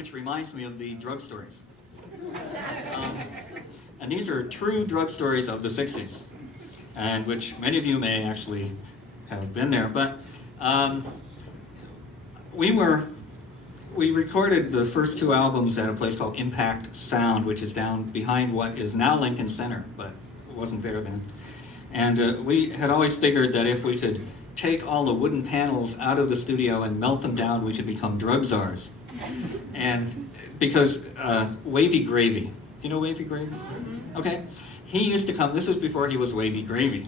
which reminds me of the drug stories. And these are true drug stories of the 60s, and which many of you may actually have been there. But we recorded the first two albums at a place called Impact Sound, which is down behind what is now Lincoln Center, but it wasn't there then. And we had always figured that if we could take all the wooden panels out of the studio and melt them down, we could become drug czars. And because Wavy Gravy, do you know Wavy Gravy? Okay. He used to come, this was before he was Wavy Gravy.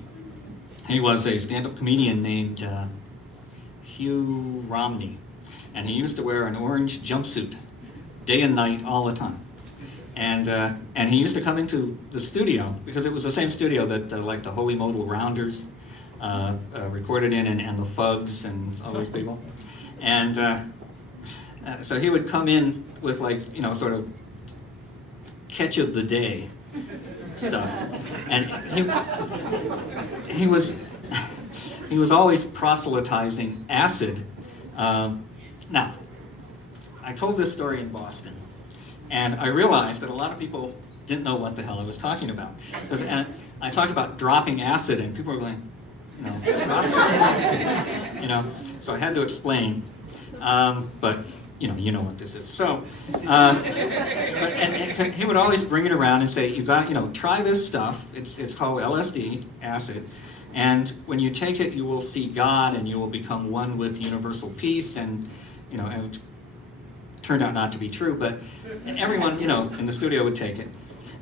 He was a stand-up comedian named Hugh Romney. And he used to wear an orange jumpsuit day and night all the time. And he used to come into the studio, because it was the same studio that like the Holy Modal Rounders recorded in, and the Fugs and all those people. And so he would come in with, like, you know, sort of catch of the day stuff. And he was always proselytizing acid. Now, I told this story in Boston, and I realized that a lot of people didn't know what the hell I was talking about. And I talked about dropping acid, and people were going, you know, you know. So I had to explain, but you know what this is. So, and he would always bring it around and say, you got, you know, try this stuff. It's called LSD, acid. And when you take it, you will see God, and you will become one with universal peace. And, you know, and it turned out not to be true, but everyone, you know, in the studio would take it.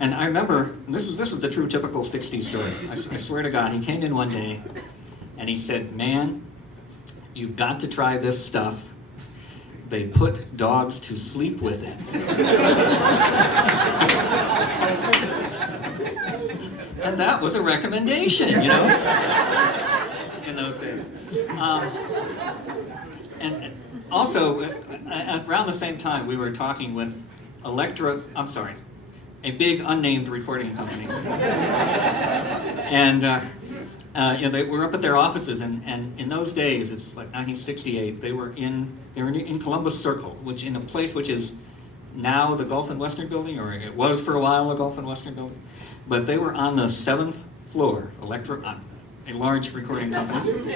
And I remember, this is the true typical 60s story. I swear to God, he came in one day, and he said, "Man, you've got to try this stuff. They put dogs to sleep with it." And that was a recommendation, you know, in those days. And also, around the same time, we were talking with a big unnamed recording company. And you know, they were up at their offices, and in those days, it's like 1968, they were in Columbus Circle, which in a place which is now the Gulf and Western Building, or it was for a while the Gulf and Western Building. But they were on the 7th floor, a large recording company,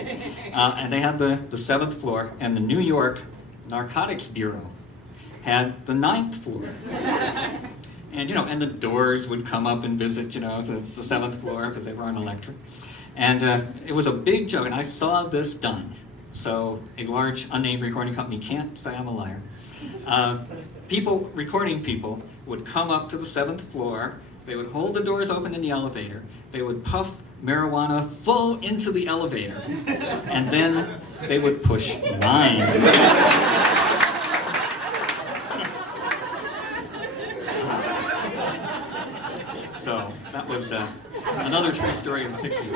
and they had the 7th floor, and the New York Narcotics Bureau had the 9th floor. And, you know, and the Doors would come up and visit, you know, the 7th floor, because they were on electric. And it was a big joke, and I saw this done. So a large unnamed recording company can't say I'm a liar. Recording people would come up to the 7th floor. They would hold the doors open in the elevator. They would puff marijuana full into the elevator. And then they would push 9. So that was another true story of the 60s.